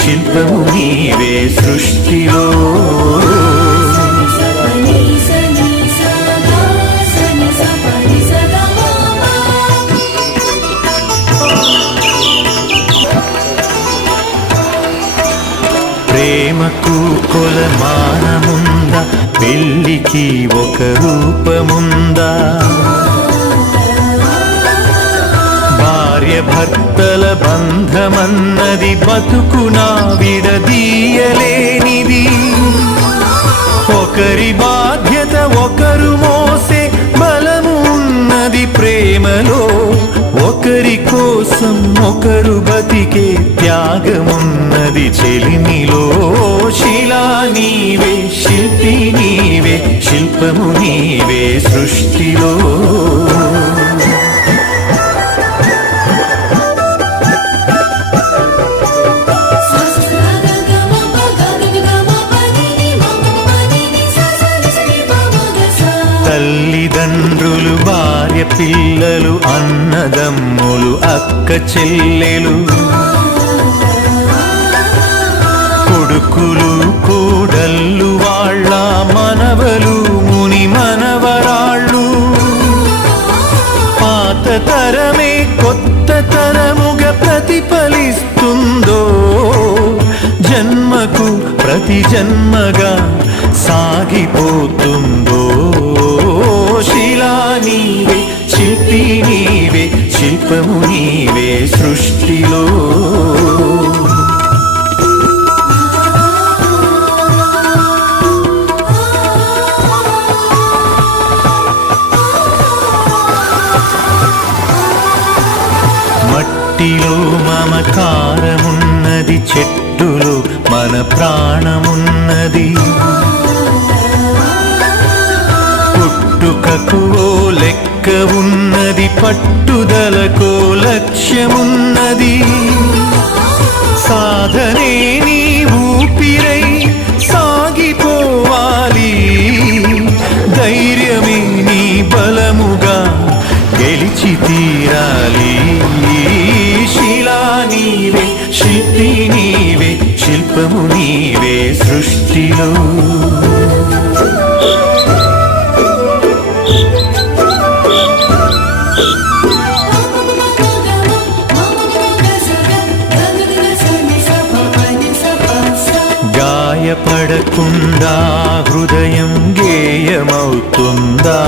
శిల్పము నీవే సృష్టిలో. ప్రేమకు కొలమానముందా, పెళ్ళికి ఒక రూపముందా? భార్య భర్తల బంధమన్నది బతుకునా విడదీయలేనిది. ఒకరి బాధ్యత ఒకరు మోసే బలము ఉన్నది ప్రేమలో. ఒకరి కోసం ఒకరు బతికే త్యాగమున్నది చెలిమిలో. శిలా నీవే, శిల్పి నీవే, శిల్పము నీవే సృష్టిలో. తల్లిదండ్రులు, భార్య పిల్లలు, అన్నదమ్ములు, అక్క చెల్లెలు, కొడుకులు కోడళ్ళు, వాళ్ళ మనవలు, ముని మనవరాళ్ళు. పాత తరమే కొత్త తరముగా ప్రతిఫలిస్తుందో, జన్మకు ప్రతి జన్మగా సాగిపోతుందో. శిలా నీవే, శిల్పి నీవే, శిల్పము నీవే సృష్టిలో. మట్టిలో మమకారమున్నది, చెట్టులో మన ప్రాణమున్నది. పుట్టుకకు ఓ లెక్క ఉన్నది, పట్టుదలకు లక్ష్యమున్నది. సాధనే నీ ఊపిరై సాగిపోవాలి, ధైర్యమే నీ బలముగా గెలిచి తీరాలి. శిలా నీవే, శిల్పి నీవే, శిల్పము నీవే సృష్టిలో. గాయపడకుండా హృదయం గేయమవుతుందా?